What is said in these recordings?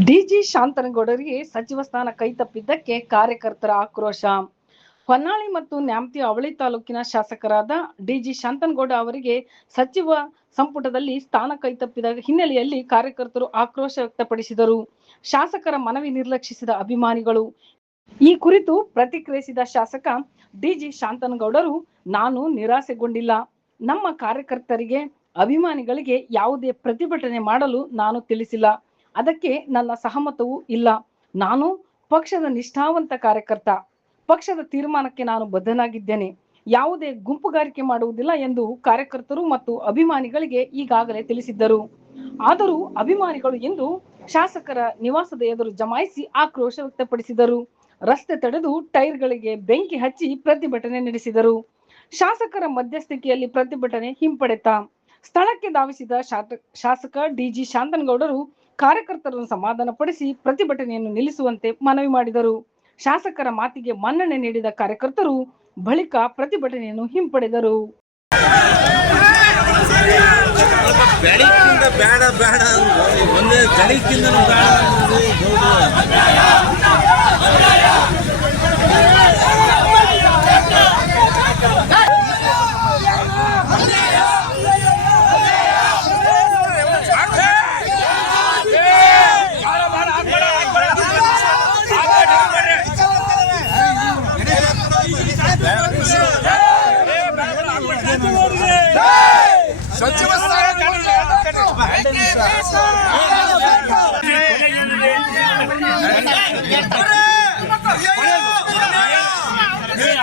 DG ಶಾಂತನಗೌಡರಿಗೆ ಸಚಿವ ಸ್ಥಾನ ಕೈತಪ್ಪಿದ್ದಕ್ಕೆ ಕಾರ್ಯಕರ್ತರ ಆಕ್ರೋಶ. ಹೊನ್ನಾಳಿ ಮತ್ತು ನ್ಯಾಮತಿ ಅವಳಿ ತಾಲೂಕಿನ ಶಾಸಕರಾದ ಡಿಜಿ ಶಾಂತನಗೌಡ ಅವರಿಗೆ ಸಚಿವ ಸಂಪುಟದಲ್ಲಿ ಸ್ಥಾನ ಕೈತಪ್ಪಿದ ಹಿನ್ನೆಲೆಯಲ್ಲಿ ಕಾರ್ಯಕರ್ತರು ಆಕ್ರೋಶ ವ್ಯಕ್ತಪಡಿಸಿದರು. ಶಾಸಕರ ಮನವಿ ನಿರ್ಲಕ್ಷಿಸಿದ ಅಭಿಮಾನಿಗಳು. ಈ ಕುರಿತು ಪ್ರತಿಕ್ರಿಯಿಸಿದ ಶಾಸಕ ಡಿಜಿ ಶಾಂತನಗೌಡರು, ನಾನು ನಿರಾಸೆಗೊಂಡಿಲ್ಲ. ನಮ್ಮ ಕಾರ್ಯಕರ್ತರಿಗೆ, ಅಭಿಮಾನಿಗಳಿಗೆ ಯಾವುದೇ ಪ್ರತಿಭಟನೆ ಮಾಡಲು ನಾನು ತಿಳಿಸಿಲ್ಲ. ಅದಕ್ಕೆ ನನ್ನ ಸಹಮತವೂ ಇಲ್ಲ. ನಾನು ಪಕ್ಷದ ನಿಷ್ಠಾವಂತ ಕಾರ್ಯಕರ್ತ. ಪಕ್ಷದ ತೀರ್ಮಾನಕ್ಕೆ ನಾನು ಬದ್ಧನಾಗಿದ್ದೇನೆ. ಯಾವುದೇ ಗುಂಪುಗಾರಿಕೆ ಮಾಡುವುದಿಲ್ಲ ಎಂದು ಕಾರ್ಯಕರ್ತರು ಮತ್ತು ಅಭಿಮಾನಿಗಳಿಗೆ ಈಗಾಗಲೇ ತಿಳಿಸಿದ್ದರು. ಆದರೂ ಅಭಿಮಾನಿಗಳು ಇಂದು ಶಾಸಕರ ನಿವಾಸದ ಎದುರು ಜಮಾಯಿಸಿ ಆಕ್ರೋಶ ವ್ಯಕ್ತಪಡಿಸಿದರು. ರಸ್ತೆ ತಡೆದು ಟೈರ್ಗಳಿಗೆ ಬೆಂಕಿ ಹಚ್ಚಿ ಪ್ರತಿಭಟನೆ ನಡೆಸಿದರು. ಶಾಸಕರ ಮಧ್ಯಸ್ಥಿಕೆಯಲ್ಲಿ ಪ್ರತಿಭಟನೆ ಹಿಂಪಡೆತ. ಸ್ಥಳಕ್ಕೆ ಧಾವಿಸಿದ ಶಾಸಕ ಡಿಜಿ ಶಾಂತನಗೌಡರು ಕಾರ್ಯಕರ್ತರನ್ನು ಸಮಾಧಾನಪಡಿಸಿ ಪ್ರತಿಭಟನೆಯನ್ನು ನಿಲ್ಲಿಸುವಂತೆ ಮನವಿ ಮಾಡಿದರು. ಶಾಸಕರ ಮಾತಿಗೆ ಮನ್ನಣೆ ನೀಡಿದ ಕಾರ್ಯಕರ್ತರು ಬಳಿಕ ಪ್ರತಿಭಟನೆಯನ್ನು ಹಿಂಪಡೆದರು. ಸಚಿವ ಸ್ಥಾನ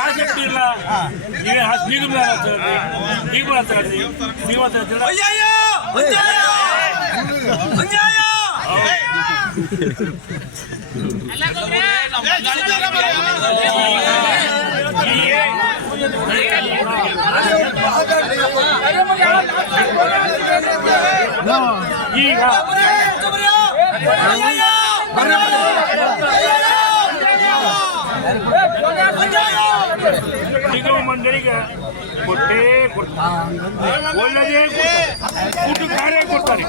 ಆಸಕ್ತಿ ಇಲ್ಲ. ಈಗ ನಿಗಮ ಮಂಡಳಿಗೆ ಕೊಟ್ಟೇ ಕೊಡ್ತಾರೆ, ಒಳ್ಳೆದೇ ಕೊಡ್ತಾರೆ, ಕಾರ್ಯ ಕೊಡ್ತಾರೆ.